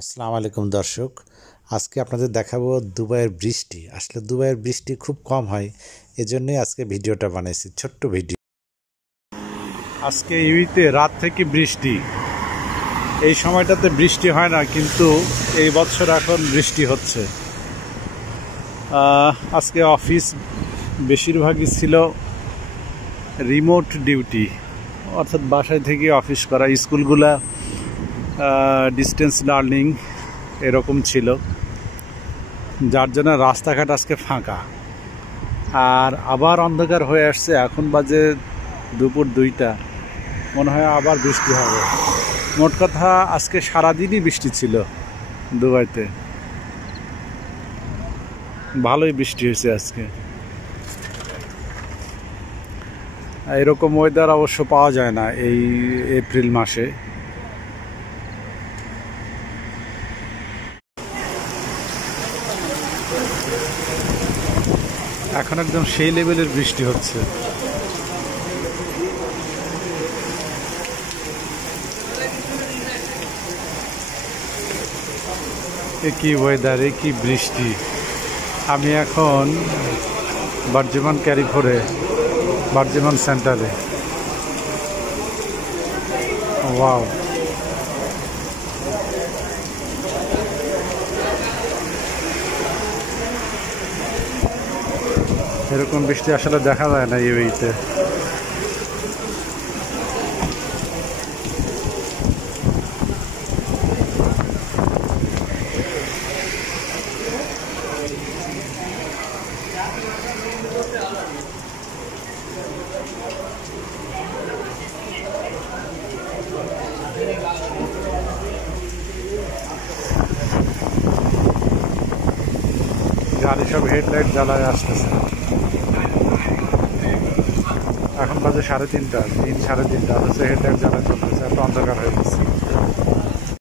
আসসালামু আলাইকুম দর্শক। আজকে আপনাদের দেখাবো দুবাইয়ের বৃষ্টি। আসলে দুবাইয়ের বৃষ্টি খুব কম হয়, এজন্যই আজকে ভিডিওটা বানাইছি, ছোট্ট ভিডিও। আজকে ইউইতে রাত থেকে বৃষ্টি। এই সময়টাতে বৃষ্টি হয় না, কিন্তু এই বছর এখন বৃষ্টি হচ্ছে। আজকে অফিস বেশিরভাগই ছিল রিমোট ডিউটি, অর্থাৎ বাসায় থেকে অফিস করা। স্কুলগুলা ডিস্টেন্স লার্নিং এরকম ছিল, যার জন্য রাস্তাঘাট আজকে ফাঁকা। আর আবার অন্ধকার হয়ে আসছে, এখন বাজে দুপুর 2টা, মনে হয় আবার বৃষ্টি হবে। মোট কথা আজকে সারাদিনই বৃষ্টি ছিল দুবাইতে, ভালোই বৃষ্টি হয়েছে আজকে। এরকম ওয়েদার অবশ্য পাওয়া যায় না এই এপ্রিল মাসে। এখন একদম সেই লেভেলের বৃষ্টি হচ্ছে। কি ওয়েদার, কি বৃষ্টি। আমি এখন বার্জিমান ক্যারিফোরে, বার্জিমান সেন্টারে। ওয়াও, এরকম বৃষ্টি আসলে দেখা যায় না ইউএইতে। গাড়ি সব হেডলাইট জ্বালায় আসতেছে। এখন বাজে 3:30, 3 সাড়ে 3টা, অথচ হেডলাইট জ্বালায় চলতেছে, এত অন্ধকার হয়ে গেছে।